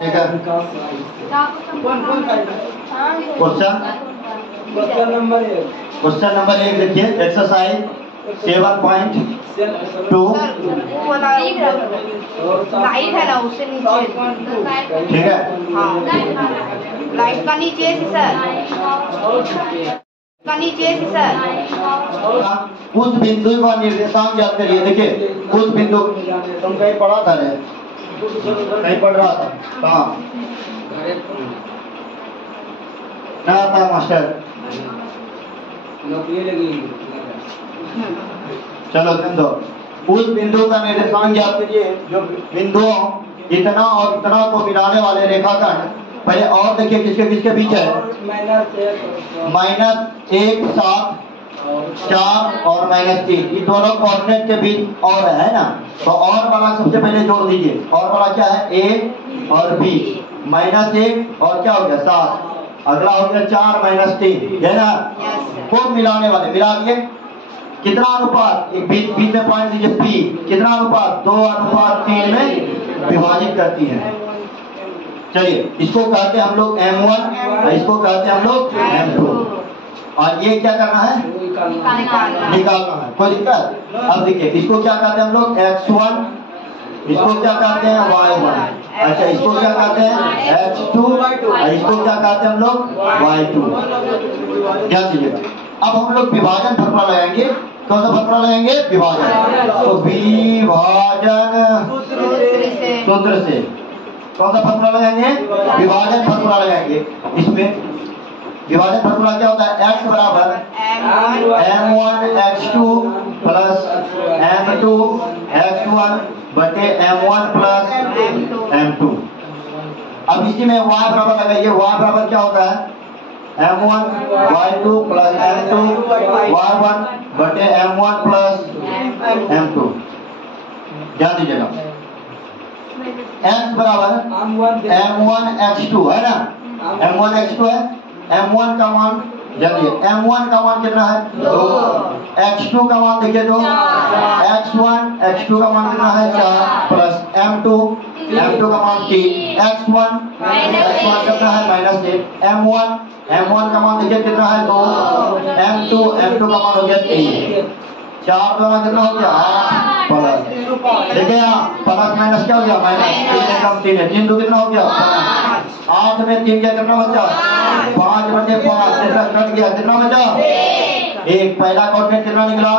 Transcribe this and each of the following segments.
ठीक है। Question number 1 देखिए, एक्सरसाइज 7.2। लाइट है ना उससे नीचे, ठीक है। हाँ लाइट का नीचे है सर, का नीचे है सर। उस बिंदु का निर्देशांक ज्ञात करिए। देखिए उस बिंदु, तुम कहीं पढ़ा था रे, कहीं पढ़ रहा था कहाँ ना था मास्टर? चलो बिंदु, उस बिंदु का निर्देशांक ज्ञात कीजिए जो बिंदुओं इतना और इतना को मिलाने वाले रेखाखंड। पहले और देखिए किसके किसके बीच है, -1 7 4 और -3, ये दोनों कोऑर्डिनेट के बीच और है ना। तो और वाला सबसे पहले जोड़ दीजिए। और वाला क्या है, A और B, -1 और क्या हो गया 7, अगला हो गया 4 -3, है ना। को मिलाने वाले मिला दिए। कितना अनुपात, एक बीच में पॉइंट दीजिए P, कितना अनुपात 2:3 में विभाजित करती है। चलिए इसको कहते हैं हम लोग M1 और इसको कहते हैं हम लोग M2। और ये क्या करना है, निकालना है। कोई दिक्कत? अब देखिए इसको क्या कहते हैं हम लोग X1, इसको क्या कहते हैं Y1, अच्छा इसको क्या कहते हैं X2 और इसको क्या कहते हैं हम लोग Y2। ध्यान दीजिएगा। अब हम लोग विभाजन फॉर्मूला लगाएंगे। कौन सा फॉर्मूला लगाएंगे, विभाजन। तो विभाजन सूत्र से कौन सा फॉर्मूला लगाएंगे, विभाजन फॉर्मूला लगाएंगे। इसमें विभाजन फॉर्मूला क्या होता है, x बराबर m1 x2 plus m2 x1 बटे m1 प्लस m2। अब इसी में y बराबर लगाइए। y बराबर क्या होता है, m1 y2 plus m2 y1 बटे m1 प्लस m2। ध्यान दीजिएगा। x बराबर m1 x2 है ना, m1 x2 है। m1 का मान देखिए, m1 का मान कितना है 2, x2 का मान देखिए 2, x2 का मान कितना है 4 प्लस m2 का मान 3, x1 कितना है -1, m1 का मान देखिए कितना है 2, m2 का मान हो गया 3, 4 का मान कितना हो गया 8 प्लस, देखिए यहाँ प्लस माइनस क्या हो गया -3 कम 3 है, 3 2 कितना हो गया 8 में 3 क्या कितना बचा 5 बटे 5 कट गया, कितना बचा 1। पहला कोऑर्डिनेट कितना निकला,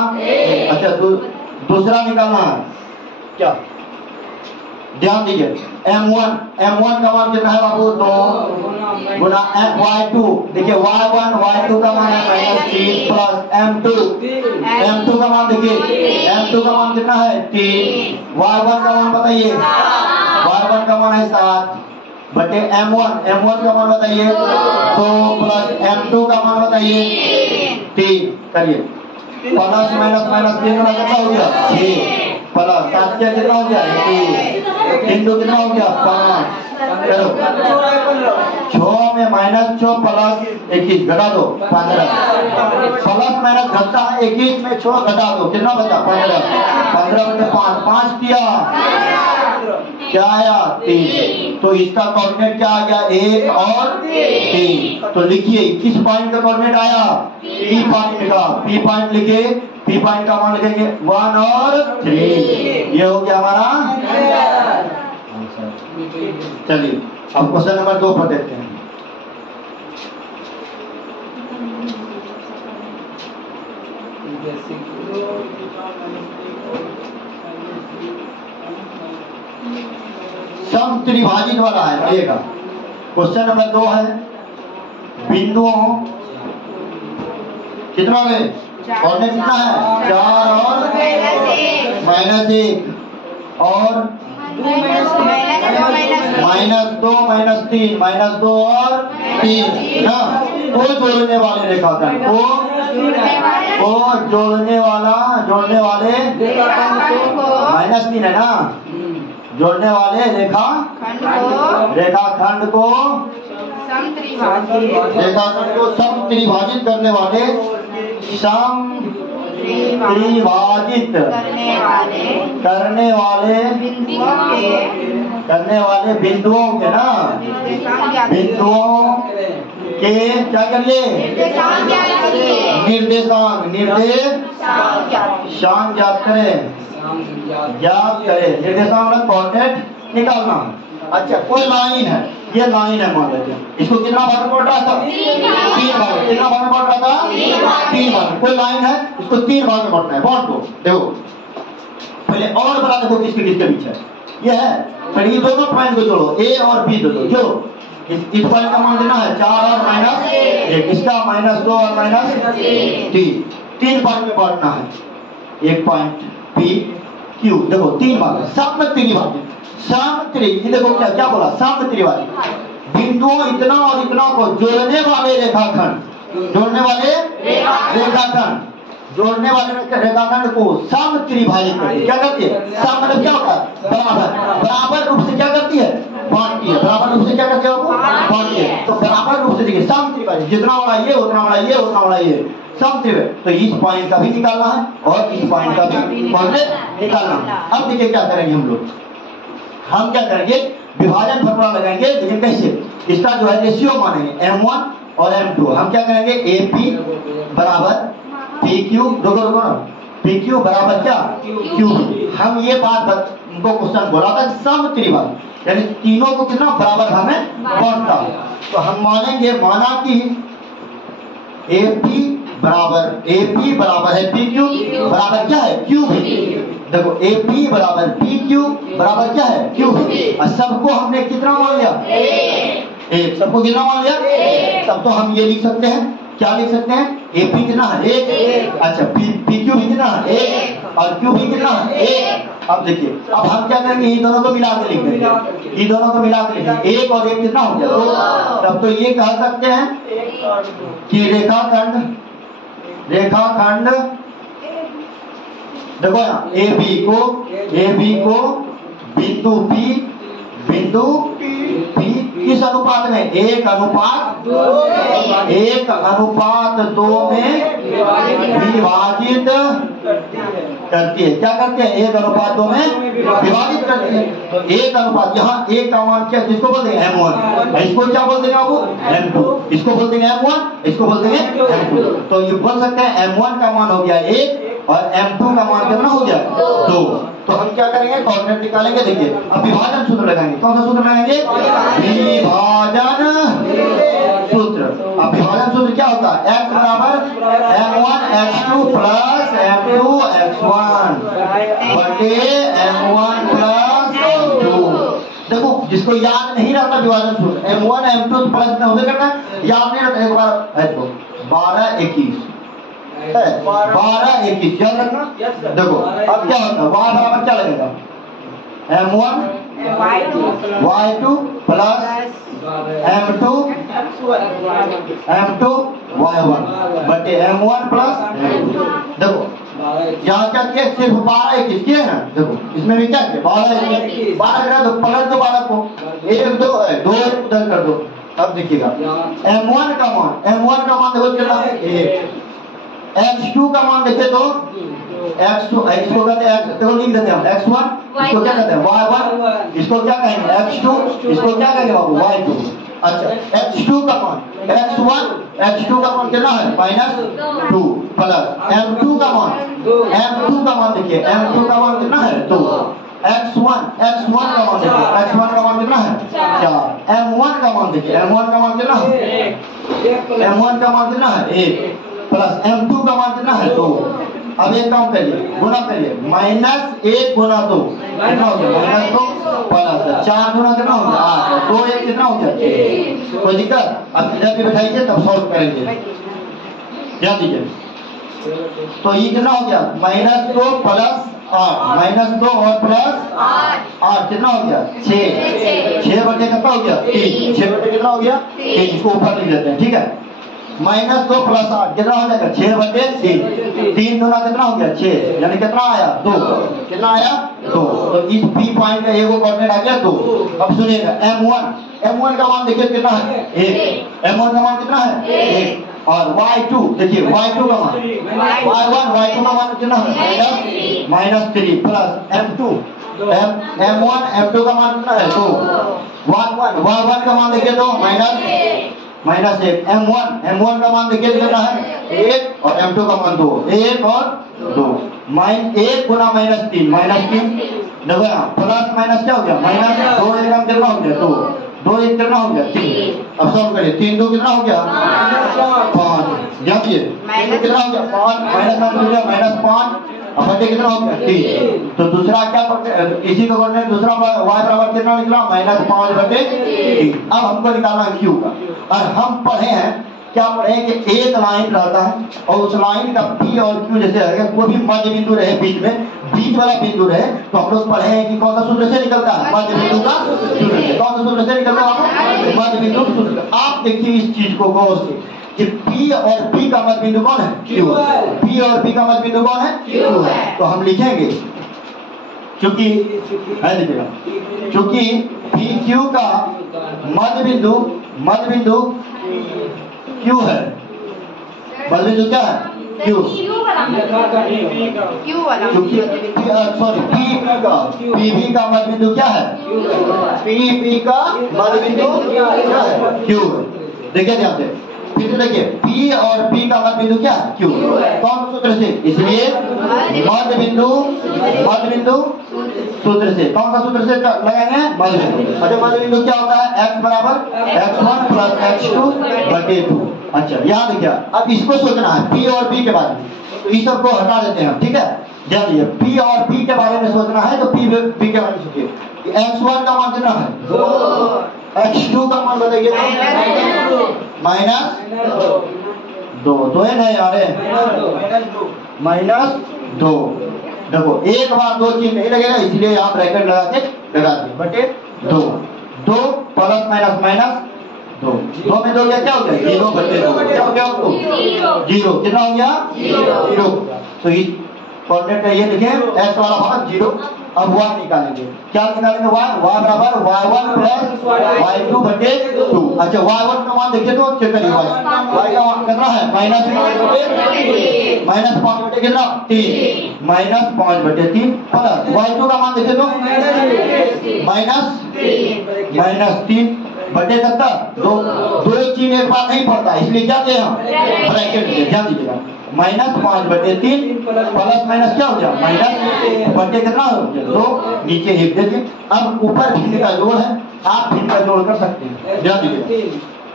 अच्छा दूसरा निकालना है क्या, ध्यान दीजिए। m1 का मान कितना है बाबू 2 गुना y2, देखिए y2 का मान है -3 प्लस m2 का मान देखिए, m2 का मान कितना है 3, y1 का मान बताइए, y1 का मान है 7 बटे m1 का मान बताइए 2 प्लस m2 का मान बताइए 3। करिए प्लस माइनस 3 गुना कितना हो गया 6 प्लस 7 क्या कितना हो गया 3 2 कितना हो गया 5। चलो 6 में -6 प्लस 21 घटा दो 15, प्लस माइनस घटता है 21 में 6 घटा दो कितना बचा 15 बटे 5 दिया क्या आया 3। तो इसका कोऑर्डिनेट क्या आ गया 1 और 3। तो लिखिए किस पॉइंट का कोऑर्डिनेट आया P पॉइंट का, P पॉइंट लिखे, P पॉइंट का मान लिखेंगे 1 और 3, ये हो गया हमारा। चलिए अब क्वेश्चन नंबर 2 पर देखते हैं। सम त्रिभाजित वाला है, देखिएगा क्वेश्चन नंबर 2 है। बिंदुओं कितना है, कोऑर्डिनेट कितना है 4 और -1 और -2 और 3 ना, को जोड़ने वाले रेखाखंड को जोड़ने वाले -3 है ना, जोड़ने वाले रेखाखंड को सम त्रिभाजित करने वाले सम त्रिभाजित करने वाले बिंदुओं के ना बिंदुओं के क्या करिए निर्देशांक ज्ञात करें निर्देशांक कोऑर्डिनेट निकालना। अच्छा कोई लाइन है, ये लाइन है मान लेते हैं, इसको कितना भाग में बांट रहा था? 3 भाग। कितना भाग में बांट रहा था? 3 भाग। कोई लाइन है, इसको 3 भाग में बांटना है। बांट दो। देखो पहले और बड़ा देखो किसके किसके बीच है, ये है। फिर ये दोनों पॉइंट को जोड़ो, ए और बी जोड़ो। जो इस पॉइंट का मान देना है 4 और -1, इसका -2 और -3। 3 पॉइंट में बांटना है। एक पॉइंट पी क्यू, देखो 3 भाग है। समत्रि भाग, समत्रि देखो क्या बोला, समत्रि वाली बिंदुओं इतना और इतना को जोड़ने वाले रेखाखंड को समत्रिभाजित करती है। क्या करती है? सम मतलब क्या होता है? बराबर रूप से क्या करती है? बांटती है। बराबर रूप से क्या करती है? बांटती है। तो बराबर रूप से देखिए समत्रिभाजित, जितना बड़ा ये उतना बड़ा ये उतना बड़ा ये समत्रिभाजित। तो इस पॉइंट का भी निकालना है और इस पॉइंट का भी निकालना है। अब देखिए क्या करेंगे हम क्या करेंगे, विभाजन फॉर्मूला लगाएंगे, लेकिन कैसे? इसका जो है रेशियो मानेंगे M1 और M2। हम क्या करेंगे, AP बराबर PQ, रुको PQ बराबर क्या? QB। हम ये बात उनको क्वेश्चन बोला था समत्रिभाजित, यानी तीनों को कितना बराबर हमें बांटता है। तो हम माना कि AP बराबर है PQ बराबर क्या है? QB। देखो AP बराबर PQ बराबर क्या है? QB। और सबको हमने कितना मान लिया? 1। सबको कितना मान लिया? तब तो हम ये लिख सकते हैं, क्या लिख सकते हैं? AP कितना है? 1। अच्छा PQ भी कितना है? 1 और QB कितना है? 1। अब देखिए, अब हम क्या करेंगे, इन दोनों को मिला के लिख देंगे। 1 और 1 कितना हो गया? 2। तब तो ये कह सकते हैं कि रेखाखंड देखो यहाँ AB को बिंदु P किस अनुपात में? 1:2 में विभाजित करती है। क्या करते हैं? 1:2 में विभाजित करती है। तो 1 यहाँ 1 का मान क्या, किसको बोल देंगे? M1। इसको क्या बोल देंगे आपको? M2। इसको बोल देंगे M1, इसको बोल देंगे M2। तो ये बोल सकते हैं M1 का मान हो गया 1 और M2 का मान कितना हो गया? 2। तो हम क्या करेंगे, कोऑर्डिनेट निकालेंगे। देखिए अब विभाजन सूत्र लगाएंगे। कौन सा सूत्र लगाएंगे? विभाजन सूत्र। अब विभाजन सूत्र क्या होता है? X बराबर M1 X2 plus M2 X1 बटे M1 प्लस M2। देखो जिसको याद नहीं रहता विभाजन सूत्र, M1 M2 प्लस में होते करना, याद नहीं रहता, एक बार 12 21 याद रखना। देखो अब क्या होता है, y बराबर क्या लगेगा? M1 Y2 plus M2 Y1 बटे M1 प्लस। देखो यहाँ क्या किया, सिर्फ 12 21 किया ना। देखो इसमें भी क्या किया, 12 12 तो पलट दो 12 को, 1 2 2 उधर कर दो। अब देखिएगा M1 का मान देखो कितना है? 1। X2 का मान देखे तो X2 इसको कहते हैं, देखो लिख देते हैं X1, इसको क्या कहते हैं? Y1, इसको क्या कहेंगे? X2, इसको क्या कहेंगे बाबू? Y2। अच्छा X2 का मान कितना है? -2 प्लस M2 का मान देखिए, M2 का मान कितना है? 2। X1 का मान देखिए, X1 का मान कितना है? 4। M1 का मान देखिए, M1 का मान कितना है? 1 प्लस M2 का मान कितना है? 2। अब एक काम करिए, गुना करिए, -1 गुना 2 कितना हो गया? -2 प्लस 4 गुना कितना हो गया? 8। 2 1 कितना हो गया? 6। कोई दिक्कत? अब इधर भी बैठाइए तब सॉल्व करेंगे। ध्यान दीजिए, तो ये कितना हो गया? -2 प्लस 8, -2 और प्लस 8 कितना हो गया? 6 बटे कितना हो गया? 3। 6 बटे कितना हो गया? 3। इसको ऊपर लिख देते हैं, ठीक है। -2 प्लस 8 कितना हो जाएगा? 6 बटे 3। 3 गुना कितना हो गया? 6, यानी कितना आया? 2। कितना आया? 2। तो इस P पॉइंट का एगो कोऑर्डिनेट आ गया 2। अब सुनिएगा M1 का मान देखिए कितना है? 1। M1 का मान कितना है? 1। और y2 देखिए y2 का मान y1 y2 का मान कितना है -3 प्लस m2 m1 m2 का मान कितना है 2 y1 का मान देखिए तो -1 m1 का मान देखिए कितना है 1 और m2 का मान 2 1 और 2 -1 गुना -3 देखो यहाँ प्लस माइनस क्या हो गया -2 एकदम कितना हो गया 2 एक कितना हो गया 3 अब सॉल्व करिए 3 2 कितना हो गया 5 जानिए कितना हो गया 5 -1 हो गया -5 अब बटे कितना हो गया 3 तो दूसरा क्या इसी को करने दूसरा y बराबर कितना निकला -5 बटे 3 अब हमको निकालना है q का और हम पढ़े हैं क्या पढ़े कि एक लाइन रहता है और उस लाइन का p और q जैसे है कोई भी मध्य बिंदु रहे बीच वाला बिंदु रहे तो हम लोग पढ़े हैं कि कौन सा सूत्र से निकलता है मध्य बिंदु का सूत्र से कौन सा सूत्र से निकलता है मध्य बिंदु सूत्र। आप देखिए इस चीज को गौर से कि P और P का मध्य बिंदु कौन है Q P और P का मध्य बिंदु कौन है Q है तो हम लिखेंगे क्योंकि है लिखेगा क्योंकि PQ का मध्य बिंदु Q है मध्य बिंदु क्या है Q क्योंकि सॉरी PB का मध्य बिंदु क्या है PB का मध्य बिंदु क्या है Q देखिए ध्यान से फिर देखिए P और P का मध्य बिंदु क्या है Q कौन सूत्र से इसलिए मध्य बिंदु सूत्र से कौन सा सूत्र से लगाएंगे मध्य बिंदु अच्छा मध्य बिंदु क्या होता है x बराबर x1 प्लस x2 बटे 2 अच्छा यहाँ देखिए अब इसको सोचना है P और P के बारे में तो इस सब को हटा देते हैं ठीक है जानिए P और P के बारे में सोचना है तो P के बारे में सोचिए x1 का मान कितना है x2 का मान बताइए -2 है ना यार -2 देखो एक बार 2 चिन्ह नहीं लगेगा इसलिए यहाँ ब्रैकेट लगा दिए बटे 2 प्लस माइनस 2 में 2 क्या हो गया 0 बटे 2 क्या हो गया आपको 0 कितना हो गया 0 तो इस कोऑर्डिनेट ये लिखें x वाला भाग 0 अब y निकालेंगे क्या निकालेंगे y बराबर y1 प्लस y2 बटे 2 अच्छा y1 का मान देखिए तो चेक करिए y का मान कितना है -5 बटे कितना 3 -5 बटे 3 प्लस y2 का मान देखिए तो -3 बटे कितना 2 चिन्ह एक बार नहीं पड़ता इसलिए क्या किए हम ब्रैकेट दिए ध्यान दीजिएगा -5 बटे 3 प्लस माइनस क्या हो गया माइनस बटे कितना हो गया 2 नीचे लिख दीजिए अब ऊपर भिन्न का जोड़ है आप भिन्न का जोड़ कर सकते हैं ध्यान दीजिएगा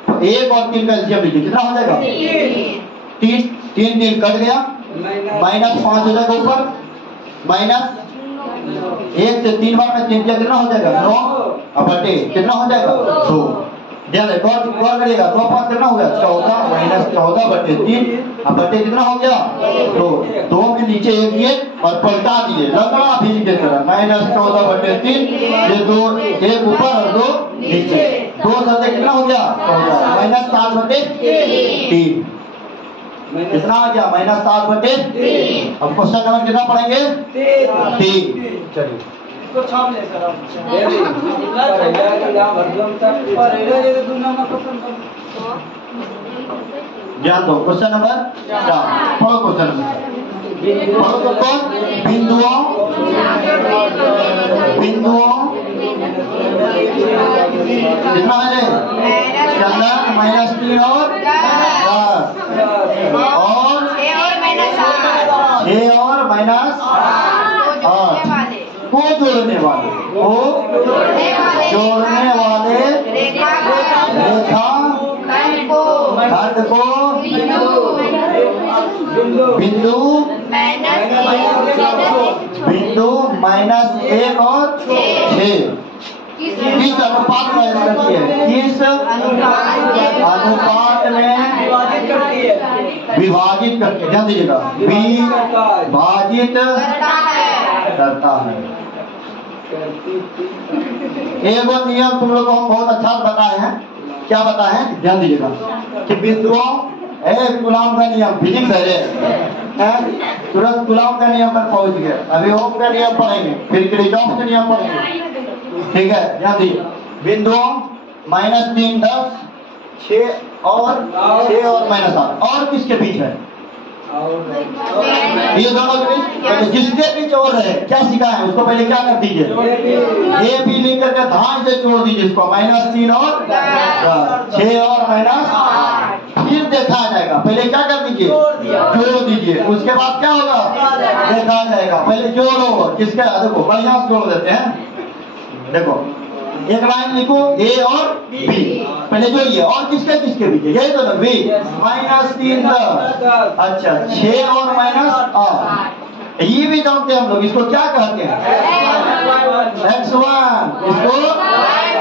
तो 1 और 3 का एलसीएम लीजिए कितना हो जाएगा 3 कट गया -5 हो जाएगा ऊपर माइनस 1 से 3 बार में 3 कितना हो जाएगा 9 अब बटे कितना हो जाएगा 2 ध्यान रखो और करिएगा 2 5 कितना हो गया 14 -14 बटे 3 अब बटे कितना हो गया 2 में नीचे एक दिए और पलटा दिए लगड़ा भिन्न के तरह -14 बटे 3 ये 2 एक ऊपर और 2 नीचे 2 सदे कितना हो गया -7 बटे 3 कितना आ गया -7 बटे 3 अब क्वेश्चन नंबर कितना पढ़ेंगे 3 चलिए इसको छाप ले सर ध्यान दो क्वेश्चन नंबर 4 पढ़ो क्वेश्चन नंबर पढ़ो तो कौन बिंदुओं कितना है चंदन -3 और 10 और 6 और -8 को जोड़ने वाले रेखा खंड को बिंदु -1 और 6 किस अनुपात में किस अनुपात में विभाजित करके ध्यान दीजिएगा विभाजित करता है। एक और नियम तुम लोग को हम बहुत अच्छा बताए हैं क्या बताए हैं ध्यान दीजिएगा कि बिंदुओं गुलाम का नियम फिजिक्स है तुरंत गुलाम का नियम पर पहुंच गए अभी ओम का नियम पढ़ेंगे फिर क्रिचॉफ का नियम पढ़ेंगे ठीक है ध्यान दीजिए बिंदुओं -3 10 6 और -8 और किसके बीच है? ये दोनों के बीच। तो जिसके बीच और है क्या सीखा है उसको पहले क्या कर दीजिए, ए बी लिख करके ध्यान से जोड़ दीजिए इसको, -3 और 6 और -8 फिर देखा जाएगा। पहले क्या कर दीजिए, जोड़ दीजिए, उसके बाद क्या होगा देखा जाएगा। पहले जोड़ो, किसके देखो बढ़िया से जोड़ देते हैं। देखो एक लाइन लिखो ए और बी, पहले जोड़िए, और किसके किसके बीच यही तो ना बी, -3 अच्छा 6 और -8 ये भी जानते हैं हम लोग, इसको क्या कहते हैं x1, इसको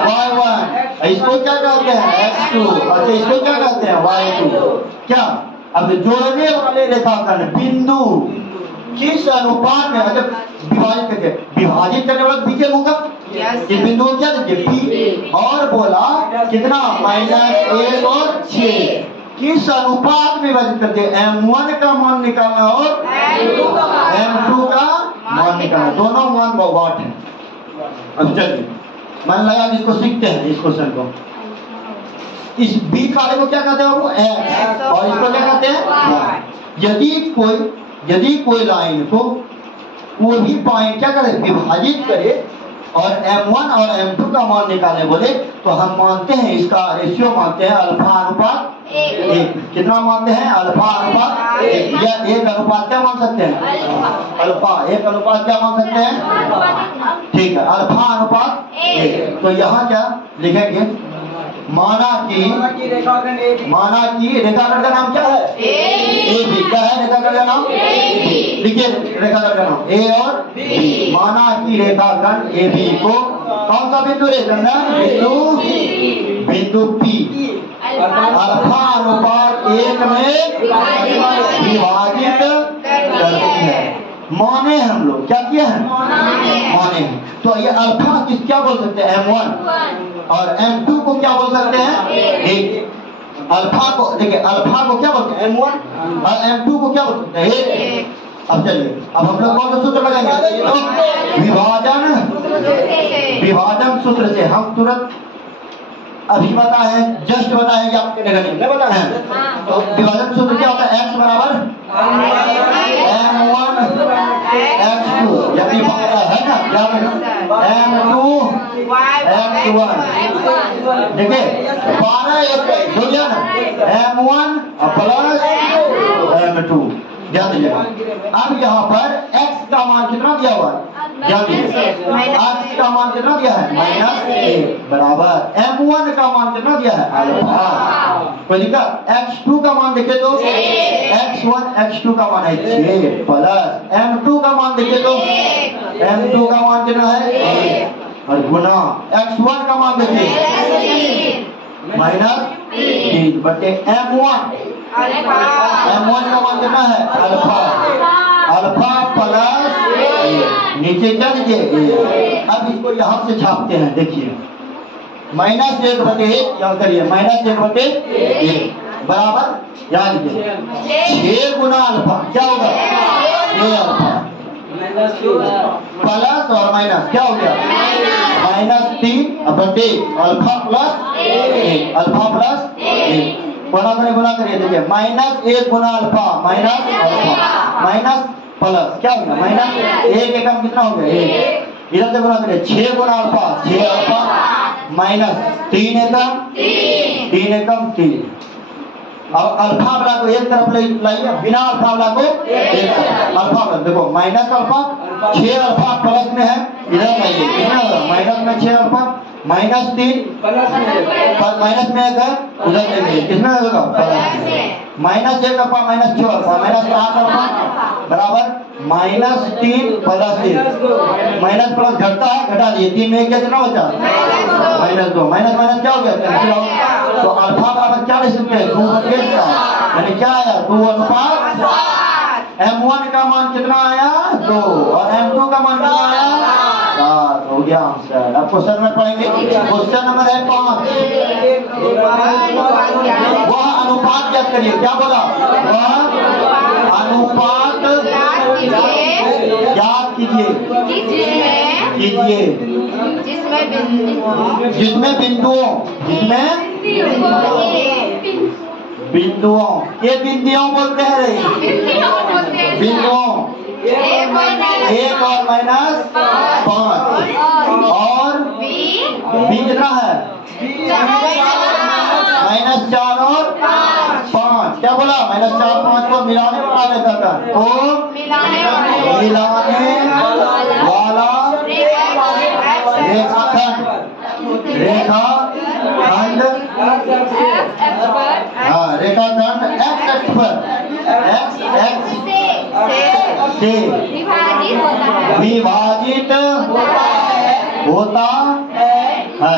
y1, इसको क्या कहते हैं x2, अच्छा इसको क्या कहते हैं y2। क्या अब जोड़ने वाले रेखाखंड बिंदु किस अनुपात में, अच्छा विभाजित करके, विभाजित करने वाला बीजे होगा इस बिंदु को क्या दीजिए P, और बोला कितना -1 और 6 किस अनुपात में विभाजित करते हैं, M1 का मान निकालना और M2 का मान निकालना, दोनों मान वाट है। अब चलिए मन लगा इसको सीखते हैं इस क्वेश्चन को। इस बीच वाले को क्या कहते हैं वो X, और इसको क्या कहते हैं Y। यदि कोई लाइन को वो भी पॉइंट क्या करे विभाजित करे और M1 और M2 का मान निकालने बोले तो हम मानते हैं इसका रेशियो मानते हैं अल्फा अनुपात 1। कितना मानते हैं अल्फा अनुपात 1, या 1 अनुपात क्या मान सकते हैं अल्फा, 1 अनुपात क्या मान सकते हैं, ठीक है अल्फा अनुपात 1। तो यहाँ क्या लिखेंगे, माना कि रेखाखंड का नाम क्या है ए बी, क्या है रेखाखंड का नाम लिखिए, रेखाखंड का नाम ए और बी। माना कि रेखाखंड ए बी को कौन सा बिंदु बिंदु P अल्फा अनुपात 1 में विभाजित करती है। माने हम लोग क्या किया है माने हैं, तो ये अल्फा किस क्या बोल सकते हैं M1 और M2 को क्या बोल सकते हैं एक। अल्फा को देखिए, अल्फा को क्या बोलते हैं M1 और M2 को क्या बोल सकते हैं एक। अब चलिए अब हम लोग कौन सा सूत्र लगाएंगे, विभाजन सूत्र से हम तुरंत अभी बताए जस्ट बताए कि आपके नहीं बता है। तो विभाजन सूत्र क्या होता है, x बराबर M1 x2, यानी है ना M2 x1, देखिए 12 1 हो गया ना, M1 प्लस M2 ध्यान दीजिएगा। अब यहाँ पर x का मान कितना दिया हुआ है, ध्यान दीजिए x का मान कितना दिया है -1 बराबर M1 का मान कितना दिया है अल्फा, तो लिखा x2 का मान देखे तो x1 x2 का मान है 6 प्लस M2 का मान देखे तो M2 का मान कितना है और गुना x1 का मान देखिए -3 बटे M1 का मान कितना है अल्फा प्लस नीचे क्या लीजिए। अब इसको यहाँ से छापते हैं, देखिए -1 बटे 1 यहाँ करिए -1 बराबर यहाँ लीजिए 6 गुना अल्फा क्या होगा 6 अल्फा प्लस और माइनस क्या हो गया -3 बटे अल्फा प्लस 1 गुना करिए, देखिए -1 गुना अल्फा माइनस प्लस क्या हो गया -1 एकम कितना हो गया 1, इधर से गुना करिए 6 गुना अल्फा 6 अल्फा माइनस 3 एकम 3। अब अल्फा वाला को एक तरफ लाइए, बिना अल्फा वाला को एक तरफ। अल्फा वाला देखो माइनस अल्फा 6 अल्फा प्लस में है, इधर लाइए कितना होगा माइनस में 6 अल्फा -3 माइनस में 1 है उधर देखिए कितना होगा -1 अल्फा -6 अल्फा -8 अल्फा बराबर -3 प्लस 1 माइनस प्लस घटता है घटा दिए 3 में कितना बचा -2 माइनस क्या हो गया, तो अल्फा बराबर क्या ले सकते हैं 2 बटे यानी क्या आया 2 अनुपात M1 का मान कितना आया 2 और M2 का मान कितना आया 7 हो गया आंसर। अब क्वेश्चन नंबर पढ़ेंगे, क्वेश्चन नंबर है 5। वह अनुपात याद करिए, क्या बोला वह अनुपात याद कीजिए जिसमें बिंदुओं बिंदुओं, ये बिंदुओं बोलते हैं रे, बिंदुओं, एक और माइनस 5 और बी कितना है -4 और 5। क्या बोला? -4 5 को मिलाने वाला रेखा खंड, तो मिलाने वाला रेखा खंड, हाँ रेखा खंड x अक्ष पर से विभाजित होता है।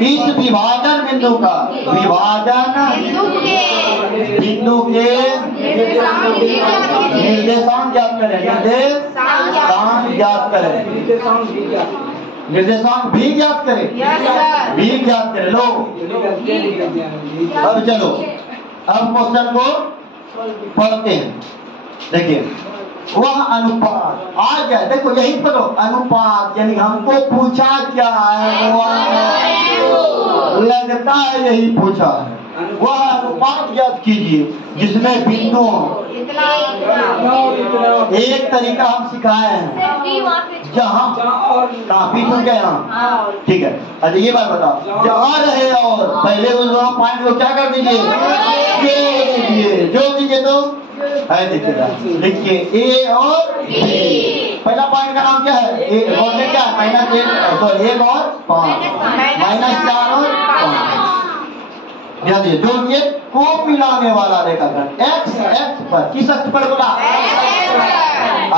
इस विभाजन बिंदु का बिंदु के निर्देशांक ज्ञात करें, निर्देशांक ज्ञात करें, निर्देशांक भी ज्ञात करें, भी ज्ञात करें। लो अब चलो, अब क्वेश्चन को पढ़ते हैं। देखिए वह अनुपात आ गया, देखो यही पढ़ो, अनुपात यानी हमको पूछा क्या है, लगता है यही पूछा है। वह अनुपात ज्ञात कीजिए जिसमें बिंदुओं, एक तरीका हम सिखाए हैं जहाँ काफी सुन गए हम, ठीक है। अच्छा ये बात बताओ, जहाँ रहे और पहले उस पॉइंट को क्या कर दीजिए, जो दीजिए तो देखिएगा, देखिए ए और बी। पहला पॉइंट का नाम क्या है, बोलने क्या है, -1 और 5, -4 और 5। ध्यान दीजिए, जो ये को मिलाने वाला रेखाखंड x पर, किस अक्ष पर बोला,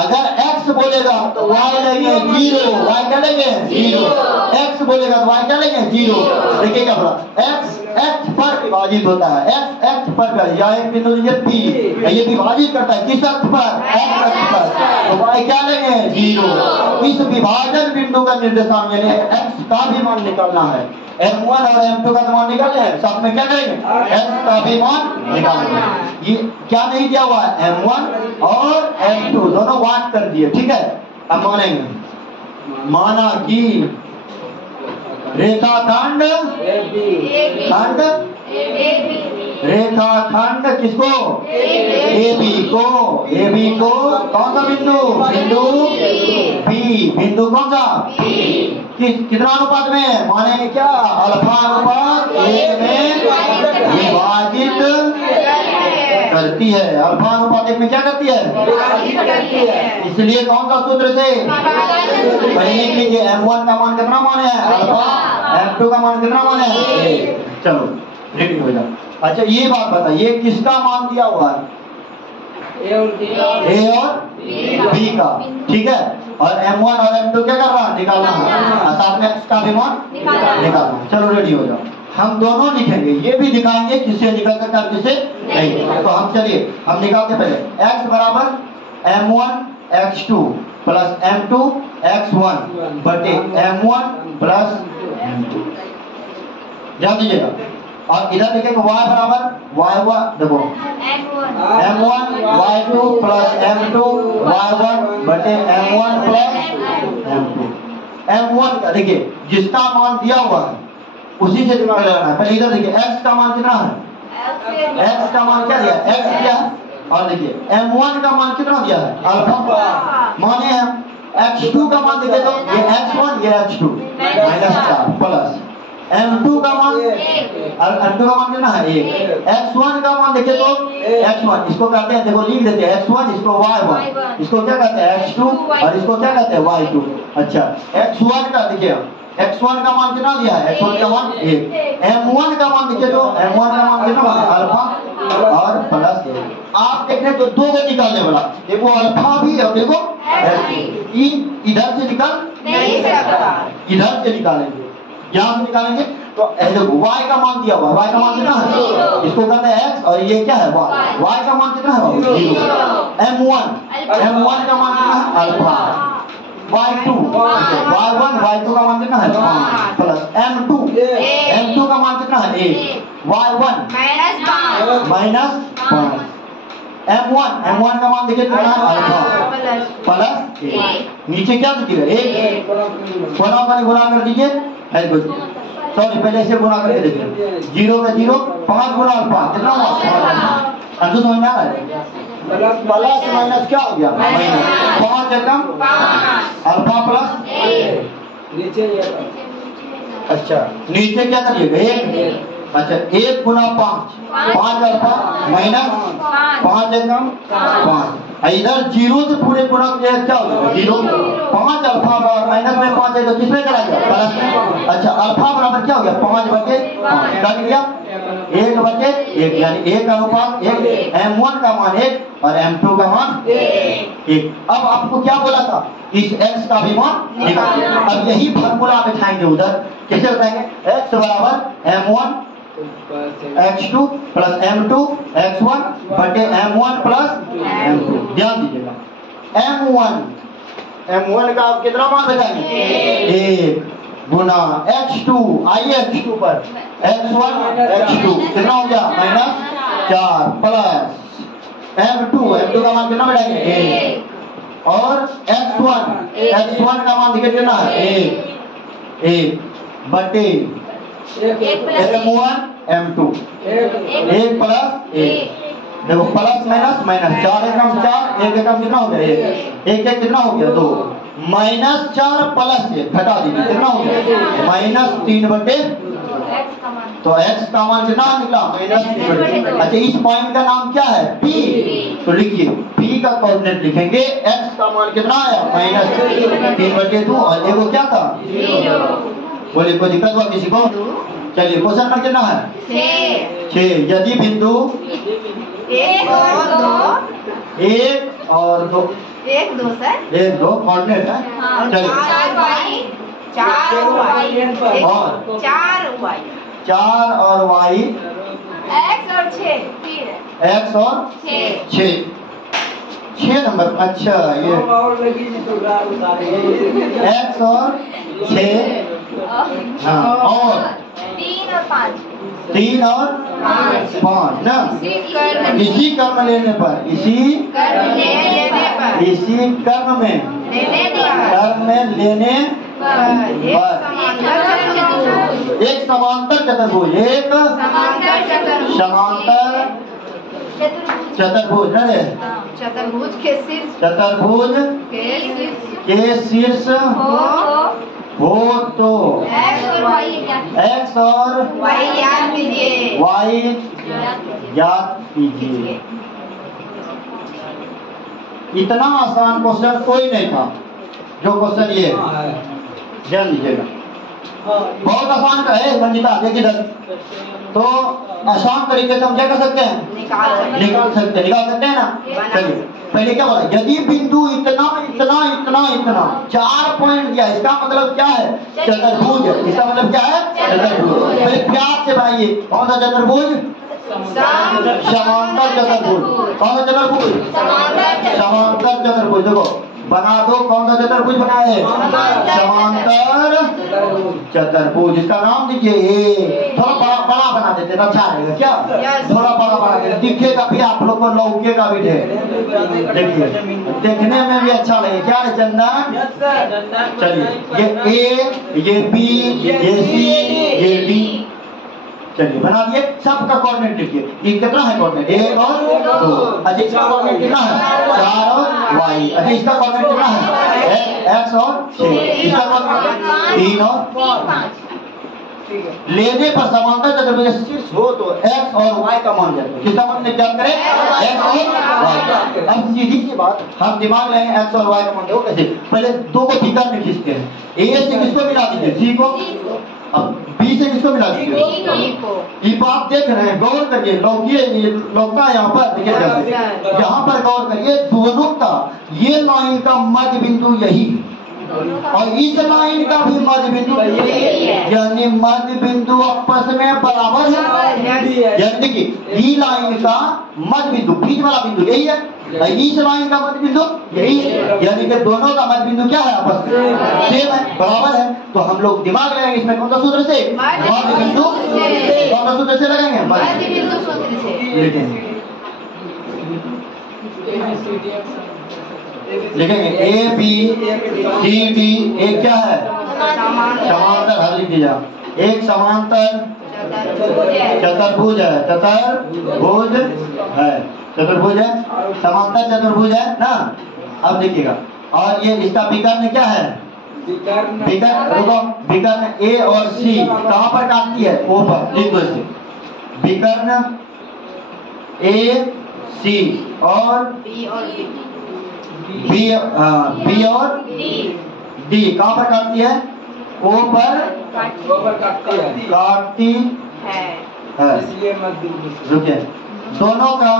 अगर x बोलेगा तो y लेंगे 0, y क्या लेंगे 0, x बोलेगा तो y क्या लेंगे 0। देखिए क्या बोला, x पर विभाजित होता है, x पर, या एक बिंदु लीजिए P, ये विभाजित करता है किस अक्ष पर, x अक्ष पर, तो y क्या लेंगे 0। इस विभाजन बिंदु का निर्देशांक यानी x का भी मान निकालना है, M1 और M2 का मान निकालना है, साथ में क्या करेंगे x का भी मान निकालना है। ये क्या नहीं दिया हुआ है, M1 और M2 दोनों बात कर दिए, ठीक है। अब मानेंगे, माना कि रेखाखंड किसको, AB को कौन सा बिंदु, बिंदु कौन सा, कितना अनुपात में, मानेंगे क्या, अल्फा अनुपात 1 में विभाजित करती है, अल्फा अनुपात 1 में क्या करती है, इसलिए कौन सा सूत्र से पहले लिख लीजिए, M1 का मान कितना माने है अल्फा, M2 का मान कितना माने है, चलो रेडी हो जाए। अच्छा ये बात बताइए, किसका मान दिया हुआ है, ए और बी का, ठीक है। और M1 और M2 क्या कर रहा है, निकालना है, साथ में x का भी मान निकालना। चलो रेडी हो जाओ, हम दोनों लिखेंगे, ये भी दिखाएंगे किससे निकल सकता है किससे नहीं। तो हम चलिए हम निकालते पहले, x बराबर M1 x2 plus M2 x1 बटे M1 प्लस M2, ध्यान दीजिएगा। और इधर लिखेंगे y बराबर y1, देखो M1 y2 plus M2 y1 बटे M1 प्लस M2। M1 का देखिए जिसका मान दिया हुआ है उसी से दिमाग लगाना है। पहले इधर देखिए x का मान कितना है, x का मान क्या दिया, x दिया। और देखिए M1 का मान कितना दिया है, अल्फा माने हम x2 का मान देखे तो ये x1 ये x2 -4 प्लस M2 का मान, M2 का मान कितना है 1, x1 का मान देखे तो x1, इसको कहते हैं, देखो लिख देते हैं x1, इसको y1, इसको क्या कहते हैं x2 और इसको क्या कहते हैं y2। अच्छा x1 का देखिए, x1 का मान कितना दिया है, x1 का मान 1, M1 का मान देखिए तो M1 का मान कितना है अल्फा और प्लस 1। आप देखें तो दो को निकालने वाला, देखो अल्फा भी और देखो इधर से निकाल नहीं सकता, इधर से निकालेंगे, यहाँ से निकालेंगे तो देखो y का मान दिया हुआ, y का मान कितना है, इसको कहते हैं x और ये क्या है y का मान कितना है 0। M1 का मान कितना है अल्फा, y2 y1 y2 का मान कितना है 5 प्लस M2 का मान कितना है 1, y1 -5, M1 का मान देखिए कितना है अल्फा प्लस 1, नीचे क्या दीजिएगा 1, गुणा कर दीजिए, सॉरी पहले इसे गुणा करके देखिए, 0 में 0, 5 गुना अल्फा कितना हुआ? अंशु समझ में आ रहा है? प्लस माइनस क्या हो गया? माइनस। 5 एकम अल्फा प्लस नीचे अच्छा नीचे क्या करिएगा? 1। अच्छा 1 गुना 5, 5 अल्फा माइनस 5 एकम 5। इधर 0 से पूरे गुणा किया क्या हो जाएगा? 0। 5 अल्फा माइनस में 5 है तो किसमें चला गया? प्लस में। अच्छा अल्फा बराबर क्या हो गया? 5/5 कर दिया, 1/1 यानी 1 अनुपात 1। m1 का मान 1 और m2 का मान 1। अब आपको क्या बोला था? इस x का भी मान निकालिए। अब यही फार्मूला बिठाएंगे उधर, कैसे बताएंगे? x बराबर m1 x2 plus m2 x1 बटे m1 प्लस m2। ध्यान दीजिएगा, m1 का आप कितना मान बताएंगे? 1 गुना x2, आइए x2 पर x1 x2 कितना हो गया? -4 प्लस m2 का मान कितना बढ़ाएंगे? 1 और x1 का मान देखिए कितना है? 1 बटे m1 m2 1 प्लस 1। देखो प्लस माइनस माइनस, 4 एकम 4, 1 एकम कितना हो गया? 1 1 कितना हो गया? 2 -4 प्लस 1 घटा दीजिए कितना हो गया? -3 बटे, तो x का मान कितना निकला? -3 बटे। अच्छा इस पॉइंट का नाम क्या है? P। तो लिखिए P का कोऑर्डिनेट लिखेंगे, x का मान कितना आया? -3/2 और देखो क्या था? बोले कोई दिक्कत हुआ किसी को? चलिए क्वेश्चन नंबर कितना है? 6। यदि बिंदु 1 और 2 1 2 सर 1 2 कोऑर्डिनेट है। चलिए 4 y और 4 और y x और 6 फिर x और 6 नंबर। अच्छा ये x और 6 हाँ और 3 और 5 3 और 5 ना। इसी कर्म लेने पर इसी कर्म में लेने पर एक समांतर चतुर्भुज, एक समांतर चतुर्भुज ना रे, चतुर्भुज के शीर्ष हो तो x और y याद कीजिए। y याद कीजिए। इतना आसान क्वेश्चन कोई नहीं था जो क्वेश्चन ये ध्यान दीजिएगा। बहुत आसान का है मंजिता, देखिए तो आसान तरीके से हम क्या कर सकते हैं? निकाल सकते हैं ना। चलिए पहले क्या बोला? यदि बिंदु इतना इतना इतना इतना 4 पॉइंट दिया, इसका मतलब क्या है? चतुर्भुज। इसका मतलब क्या है? चतुर्भुज। पहले प्यार से बनाइए, कौन सा चतुर्भुज? समांतर चतुर्भुज। कौन सा चतुर्भुज? समांतर चतुर्भुज। देखो बना दो, कौन सा चतुर्भुज बना है? समांतर चतुर्भुज। इसका नाम दीजिए ए। थोड़ा बड़ा बना देते तो अच्छा रहेगा क्या? थोड़ा बड़ा बना देते, दिखेगा भी आप लोग को, लौकेगा भी ढेर, देखिए देखने में भी अच्छा लगे। क्या है चंदन? चलिए ये ए, ये बी, ये सी, ये डी। चलिए बना दिए, सबका कोऑर्डिनेट लिखिए। ये कितना है कोऑर्डिनेट? 1 और 2। अच्छा इसका कोऑर्डिनेट कितना है? 4 और y। अच्छा इसका कोऑर्डिनेट कितना है? x और 6। इसका कोऑर्डिनेट 3 और 5। लेने पर समांतर चतुर्भुज शीर्ष हो तो x और y का मान जाए। किसका मान क्या करें? x और y। अब सीधी सी बात, हम दिमाग लगाएंगे x और y का मान दो कैसे? पहले 2 को फिगर में खींचते हैं। a से किसको मिला दीजिए? c को। अब b से किसको मिला दीजिए? ये बात देख रहे हैं, गौर करिए, लौका यहाँ पर देखिए, यहाँ पर गौर करिए, दोनों का ये लाइन का मध्य बिंदु यही और इस लाइन का भी मध्य बिंदु यानी मध्य बिंदु आपस में बराबर है। यानी देखिए ई लाइन का मध्य बिंदु, बीच वाला बिंदु यही है, इस लाइन का मध्य बिंदु यही है, यानी कि दोनों का मध्य बिंदु क्या है? आपस में सेम है, बराबर है। तो हम लोग दिमाग लगाएंगे इसमें कौन सा सूत्र से? मध्य बिंदु। कौन सा सूत्र से लगाएंगे? मध्य बिंदु सूत्र से लिखेंगे। A B C D A क्या है? समांतर। हल लिख दीजिए। एक समांतर चतुर्भुज है। चतुर्भुज है। चतुर्भुज है, समांतर चतुर्भुज है ना। अब देखिएगा, और ये इसका विकर्ण क्या है? विकर्ण ए और सी कहाँ पर काटती है? ओ पर। लिख दो इसे, विकर्ण ए सी और बी और बी और डी कहाँ पर काटती है? ओ पर काटती है। इसलिए मध्य रुके, दोनों का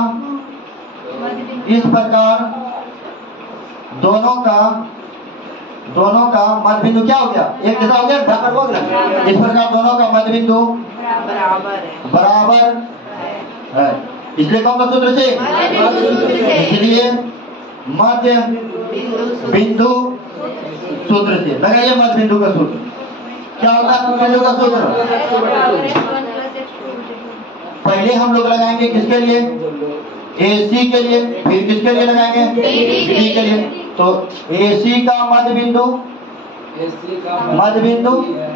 इस प्रकार, दोनों का मध्य बिंदु क्या हो गया? एक जैसा हो गया, बराबर हो गया। इस प्रकार दोनों का मध्य बिंदु बराबर है। इसलिए कौन सा सूत्र से? इसलिए मध्य बिंदु सूत्र से लगाइए। मध्य बिंदु का सूत्र क्या होता है? मध्य बिंदु का सूत्र पहले हम लोग लगाएंगे किसके लिए? AC के लिए। फिर किसके लिए लगाएंगे? BD के लिए। तो AC का मध्य बिंदु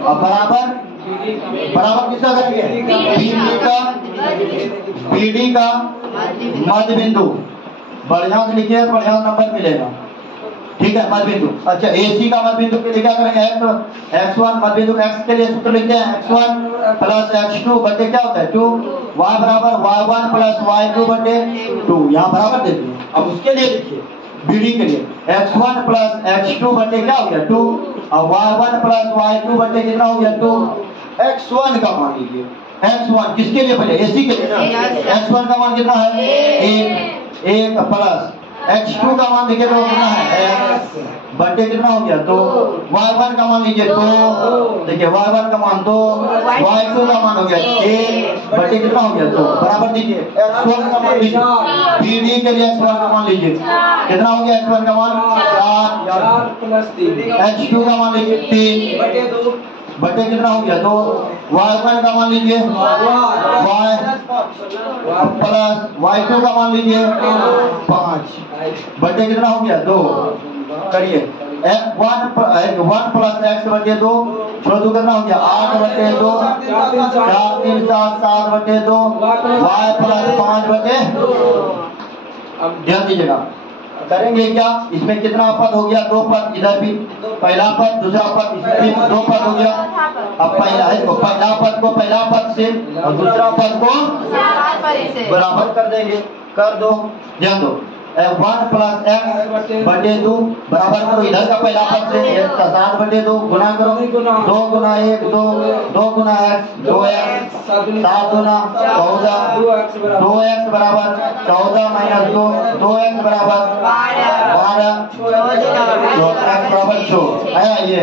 और बराबर किसका करेंगे? BD का मध्य बिंदु। बढ़िया से लिखिए, बढ़िया नंबर मिलेगा। ठीक है, मध्य बिंदु। अच्छा, AC का मध्य बिंदु के लिए क्या करेंगे? x1 मध्य बिंदु x के लिए सूत्र लिखते हैं x1 प्लस x2 बटे क्या होता है? 2। y बराबर y1 प्लस y2 बटे 2। यहाँ बराबर दे दिए। अब उसके लिए लिखिए, BD के लिए x1 प्लस x2 बटे क्या हो गया? 2। और y1 प्लस y2 बटे कितना हो गया? 2। x1 का मान लीजिए। x1 किसके लिए? पहले AC के लिए ना। x1 का मान कितना है? 1 प्लस x2 का मान देखिए तो कितना है? x बटे कितना हो गया? 2। y1 का मान लीजिए 2। देखिए y1 का मान 2, y2 का मान हो गया 1 बटे कितना हो गया? 2। बराबर दीजिए। x1 का मान लीजिए, BD के लिए x1 का मान लीजिए कितना हो गया? x1 का मान 4 प्लस 3, x2 का मान लीजिए 3 बटे कितना हो गया? 2। y1 का मान लीजिए y प्लस y2 का मान लीजिए 5 बटे कितना हो गया? 2। करिए 1 प्लस x बटे 2 छोड़ दो, कितना हो गया? 8 बटे 2, 4 3 7 बटे 2, y प्लस 5 बटे। अब ध्यान दीजिएगा, करेंगे क्या? इसमें कितना पद हो गया? 2 पद। इधर भी पहला पद, दूसरा पद, इसमें भी 2 पद हो गया। अब पहला है तो पहला पद को पहला पद से और दूसरा पद को बराबर कर देंगे। कर दो, ध्यान दो। 1 प्लस x बटे 2 बराबर करो इधर का पहला पद से 1 का 7 बटे 2 गुना करो। 2 गुना 1 2, 2 गुना x 2x, 7 गुना 14, 2x बराबर 14 माइनस 2, 2x बराबर 12, तो x बराबर 6 आया ये।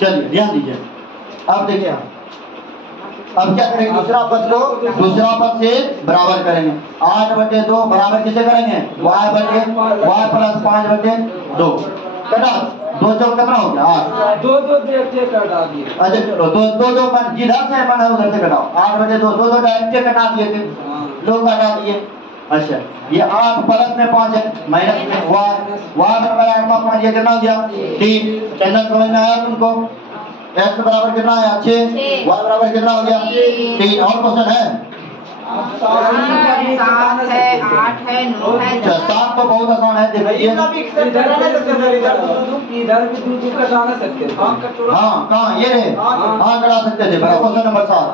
चलिए ध्यान दीजिए। अब देखिए, अब क्या करेंगे? दूसरा पद से बराबर करेंगे। 8 बटे 2 बराबर किसे करेंगे? y प्लस 5 बटे 2। कटा 2 चौक कितना हो गया? 8। 2 कटा दिए। अच्छा चलो 2 जिधर से बना उधर से कटाओ। 8 बटे 2 डायरेक्ट कटा दिए थे, 2 कटा दिए। अच्छा, ये 8 प्लस में 5 है, माइनस में y बराबर 8 में 5 ये कितना हो गया? 3। चलना समझ में आया तुमको? x बराबर कितना है? 6। y बराबर कितना हो गया? 3। और क्वेश्चन है? 7 है, 8 है, 9 है। अच्छा, 7 तो बहुत आसान है। देखिए इधर भी दूध कटा ना सकते। हाँ कहाँ? ये रहे, हाँ कटा सकते थे। क्वेश्चन नंबर 7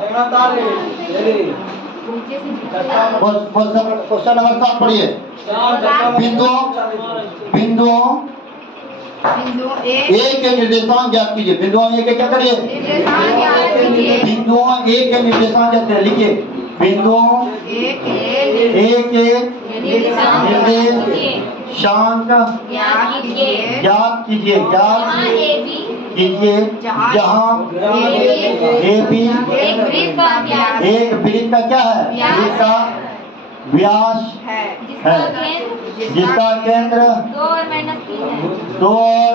क्वेश्चन नंबर 7 पढ़िए। बिंदुओं A के निर्देशांक ज्ञात कीजिए। बिंदुओं A के क्या करिए? बिंदुओं A के निर्देशांक ज्ञात कीजिए। लिखिए, बिंदुओं A के निर्देशांक ज्ञात कीजिए। जहाँ AB एक वृत्त का क्या है? वृत्त का व्यास है जिसका केंद्र 2 और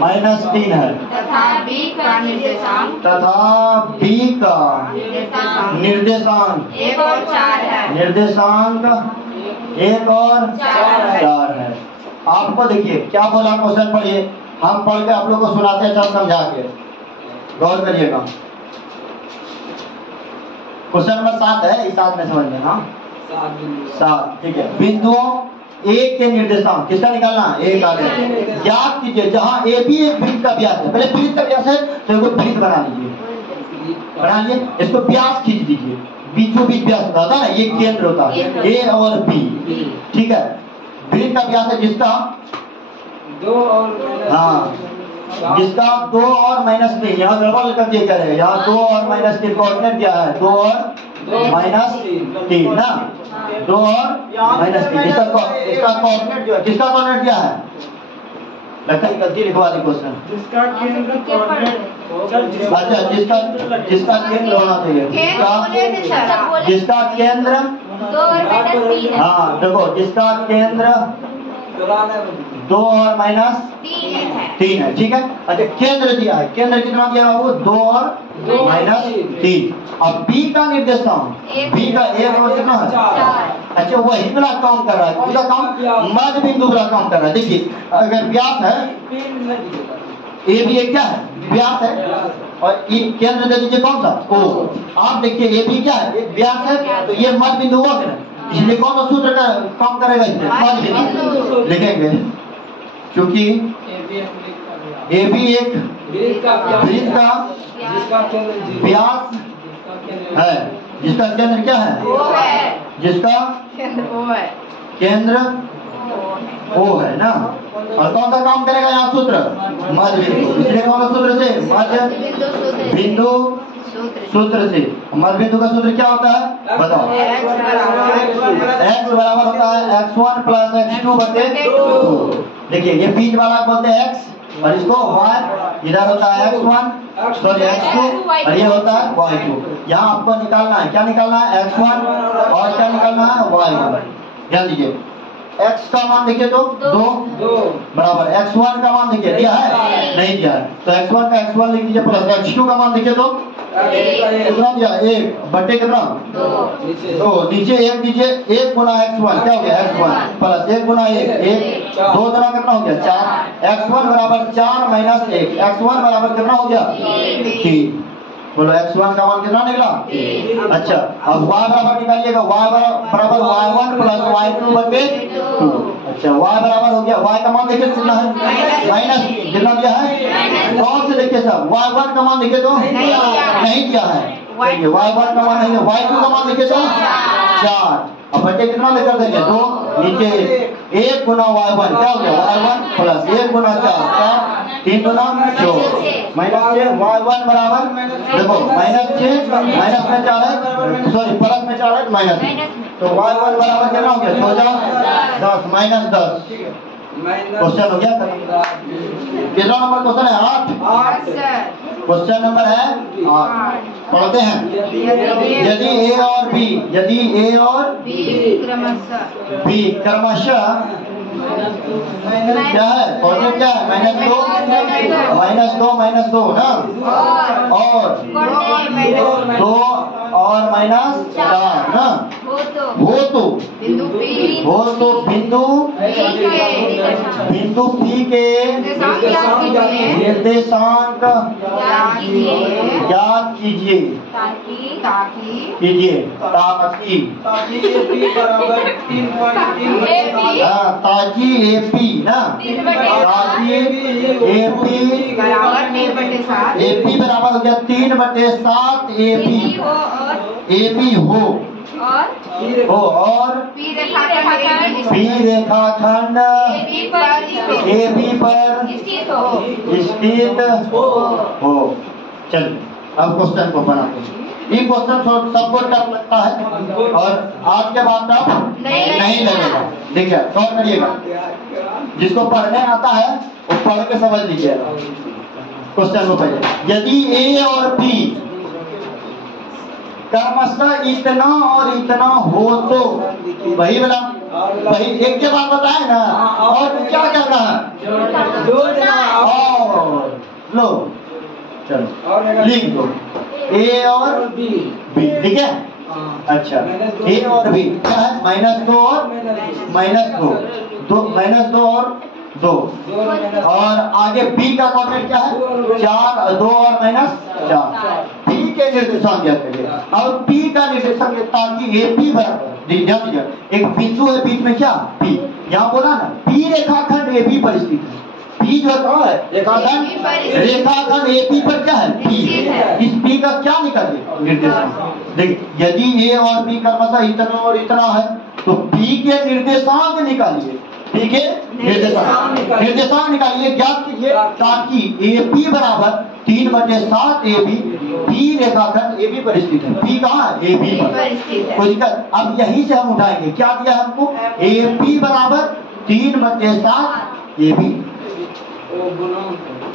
-3 है तथा B का निर्देशांक 1 और 4 है। निर्देशांक 1 और 4 है। आपको देखिए क्या बोला, क्वेश्चन पढ़िए, हम पढ़ के आप लोग को सुनाते हैं, सब समझा के, गौर करिएगा। क्वेश्चन नंबर 7 है, इस 7 में समझ में, हाँ 7, ठीक है। बिंदुओं ए के निर्देशांक किसका निकालना है, ए का ज्ञात कीजिए जहां ए भी एक वृत्त का व्यास है। पहले वृत्त का व्यास है तो इसको वृत्त बना लीजिए, बना लिए, इसको व्यास खींच दीजिए, बीचों बीच व्यास होता है ना, ये केंद्र होता है ए और बी, ठीक है। वृत्त का व्यास है जिसका 2 और हाँ, जिसका 2 और -3, यहाँ गड़बड़ कर दिए कह रहे हैं, यहाँ 2 और -3 कोऑर्डिनेट क्या है, 2 और -3 ना, 2 और -3, इसका कोऑर्डिनेट जो है, किसका कोऑर्डिनेट क्या है, लगता है गलती लिखवा दी क्वेश्चन। जिसका केंद्र कोऑर्डिनेट, अच्छा, जिसका केंद्र होना चाहिए, जिसका केंद्र, 2 और -3 है। हाँ देखो, जिसका केंद्र 2 और -3 है, ठीक है। अच्छा, केंद्र दिया है, केंद्र कितना दिया है, वो 2 और -3। अब बी का निर्देशांक, बी का एक और कितना है, 4। अच्छा, वही वाला काम कर रहा है, कौन सा काम, मध्य बिंदु वाला काम कर रहा है। देखिए, अगर व्यास है, ए भी एक क्या है, व्यास है, और ये केंद्र दे दीजिए कौन सा, ओ। आप देखिए ए भी क्या है, एक व्यास है, तो ये मध्य बिंदु हुआ कि नहीं, इसलिए कौन सा सूत्र का काम करेगा, इसमें मध्य बिंदु लिखेंगे, क्योंकि ए भी एक वृत्त का व्यास है, जिसका केंद्र क्या है, वो है, जिसका वो है, केंद्र ओ है ना। और कौन सा काम करेगा यहाँ सूत्र, मध्य बिंदु, इसलिए कौन सा सूत्र से, मध्य बिंदु सूत्र से। मध्य बिंदु का सूत्र क्या होता है, बताओ, x बराबर होता है x1 + x2 बटे 2। देखिए, ये बीच वाला बोलते हैं x, और इसको y, इधर होता है x1 सॉरी x2, और ये होता है y2। यहाँ आपको निकालना है, क्या निकालना है, x1 और क्या निकालना है, y1। ध्यान दीजिए, x का मान देखिए तो 2 बराबर, x1 का मान देखिए दिया है, नहीं दिया है, तो x1 का x1 लिख दीजिए, प्लस x2 का मान देखिए तो कितना दिया, 1 बटे कितना 2, नीचे 1 दीजिए, 1 गुना x1 क्या हो गया, x1 प्लस 1 गुना 1 2 गुना कितना हो गया, 4, x1 बराबर 4 - 1, x1 बराबर कितना हो गया, 3। बोलो x1 का मान कितना निकला, अच्छा। अब y बराबर निकालिएगा, y बराबर y1 + y2 बटे 2। अच्छा, y बराबर हो गया, y का मान देखिए कितना है, माइनस कितना दिया है, कौन से देखिए सब, y1 का मान देखिए तो नहीं दिया है, y1 का मान नहीं है, y2 का मान देखिए तो 4, अब बटे कितना लेकर देंगे, 2, नीचे 1 गुना y1 क्या हो गया, y1 प्लस 1 गुना 4 3 गुना 4 -6 y1 बराबर, देखो -6 माइनस में 4 है, सॉरी प्लस में 4 है, माइनस, तो y1 बराबर कितना हो गया, 10 -10। क्वेश्चन हो गया खत्म। कितना नंबर क्वेश्चन है, 8। क्वेश्चन नंबर है 8, पढ़ते हैं। यदि ए और बी, यदि ए और बी क्रमशः क्या है, कोऑर्डिनेट क्या है, -2 -2 ना, और 2 और -4 ना, हो तो बिंदु P के निर्देशांक ज्ञात कीजिए, ताकि AP ना, ताकि AP बराबर हो गया 3/7 AP हो, और P रेखाखंड AB पर स्थित हो। चलिए, अब क्वेश्चन को बनाते हैं। ये क्वेश्चन सबको टफ लगता है, और आज के बाद टफ नहीं लगेगा। देखिए, गौर करिएगा, जिसको पढ़ने आता है वो पढ़ के समझ लीजिएगा क्वेश्चन को। पहले, यदि A और B क्रमशः इतना और इतना हो तो, वही वाला, वही एक के बाद बताए ना, और क्या करना है, और लो, चलो लिख दो, A और B, ठीक है। अच्छा, A और B क्या है, -2 और -2, 2 माइनस 2 और 2 2 और माइनस और आगे बी का कोऑर्डिनेट क्या है 4 2 और माइनस 4 पी के निर्देशांक ज्ञात करिए। अब पी का निर्देशांक ताकि ए पी बराबर ध्यान दीजिए एक बिंदु है बीच में क्या पी यहाँ बोला ना पी रेखाखंड ए बी पर स्थित है। पी जो है रेखाखंड ए पी पर क्या है पी। इस पी का क्या निकालिए निर्देशांक। देखिए यदि ए और बी क्रमशः इतना और इतना है तो पी के निर्देशांक निकालिए। पी के निर्देशांक निकालिए ज्ञात कीजिए ताकि ए पी बराबर 3/7 ए बी पी रेखाखंड ए बी पर स्थित है। पी कहाँ है ए बी पर कोई दिक्कत। अब यहीं से हम उठाएंगे क्या दिया हमको ए पी बराबर 3/7 ए बी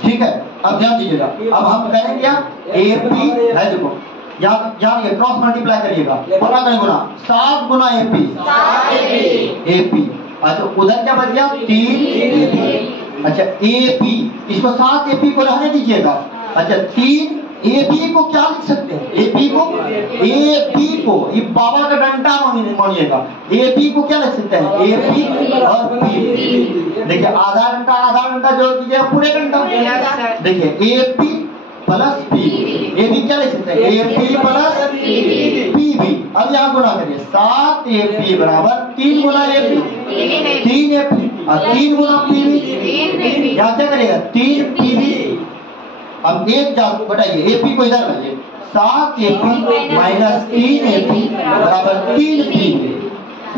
ठीक है। अब ध्यान दीजिएगा अब हम करेंगे क्या ए पी है देखो यहाँ ये क्रॉस मल्टीप्लाई करिएगा बोला करें गुना 7 गुना ए पी अच्छा उधर क्या बच गया 3 अच्छा ए पी इसको 7 ए पी को रहने दीजिएगा। अच्छा 3 ए बी को क्या लिख सकते हैं ए पी को ये बाबा का डंडा मानिएगा ए पी को क्या लिख सकते हैं ए पी और पी। देखिए आधा घंटा जोड़ दीजिए पूरे घंटा। देखिए A P plus P A B क्या लिख सकते हैं A P plus P B. अब यहाँ गुना करिए 7 ए पी बराबर 3 गुना ए पी 3 ए पी और 3 गुना पी बी। यहाँ क्या करिएगा 3 पी बी। अब एक जाकर बताइए ए पी को इधर लाइए 7 A P minus 3 A P बराबर 3 पी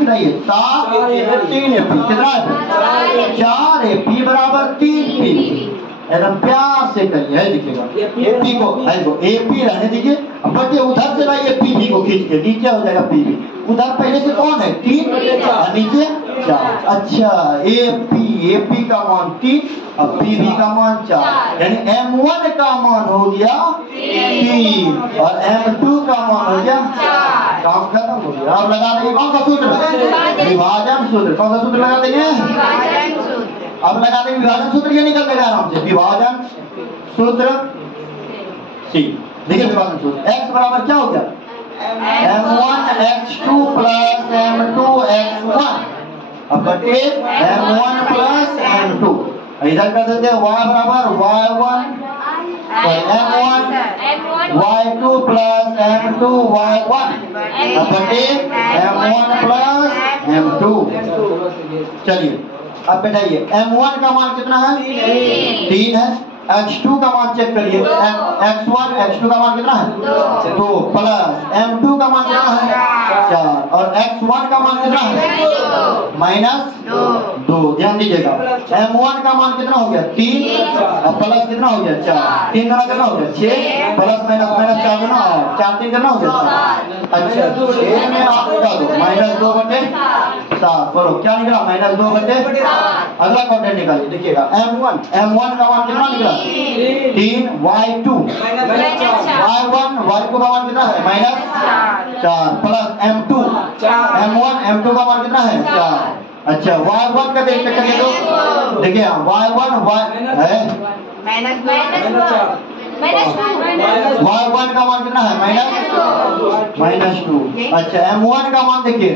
बताइए 7 ए पी 3 ए पी कितना है 4 ए पी बराबर 3 पी। एकदम प्यार से करिए है दिखेगा ए पी को ए पी रहने दीजिए। अब बढ़िए उधर से लाइए पी बी को खींच के नीचे हो जाएगा पी बी। उधर पहले से कौन है 3 नीचे 4। अच्छा ए पी का मान 3 और पी बी का मान 4 यानी M1 का मान हो गया 3 और M2 का मान हो गया 4। काम खत्म हो गया। अब लगा देंगे कौन सा सूत्र विभाजन सूत्र। कौन सा सूत्र लगा देंगे अब लगा देंगे विभाजन सूत्र ये निकल गया आराम से विभाजन सूत्र सी। देखिए विभाजन सूत्र x बराबर क्या हो गया M1 x2 plus M2 x1 अब बटे M1 प्लस M2 इधर कर देते हैं y बराबर y1 M1 y2 plus M2 y1 अब बटे M1 प्लस M2। चलिए अब बैठाइए M1 का मान कितना है 3 है। x2 का मान चेक करिए x2 का मान कितना है 2 प्लस M2 का मान कितना है 4 और x1 का मान कितना है -2। ध्यान दीजिएगा M1 का मान कितना हो गया 3 और प्लस कितना हो गया 4 3 गुना कितना हो गया 6 प्लस माइनस 4 गुना 4 3 कितना हो गया 7। अच्छा 6 में आप क्या दो -2/7 बोलो क्या निकला -2/7। अगला क्वाड्रेंट निकालिए देखिएगा M1 का मान कितना निकला 3 y2 y1 y2 का मान कितना है -4 प्लस M2 M2 का मान कितना है 4। अच्छा y1 का देखते करिए तो देखिए y1 है y1 का मान कितना है -2। अच्छा M1 का मान देखिए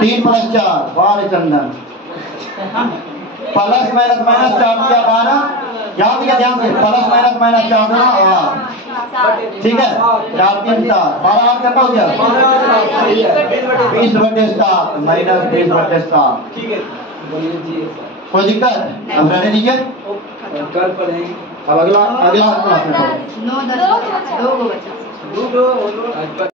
3 प्लस 4 12 चंदन प्लस माइनस 4 दिया 12 याद दिया ध्यान से प्लस माइनस 4 8 ठीक है 4 3 7 12 8 कितना हो गया 20/7 माइनस 20/7 ठीक है। कोई दिक्कत अब रहने दीजिए कल पढ़ेंगे। अब अगला क्लास में 9 10 2 को बचा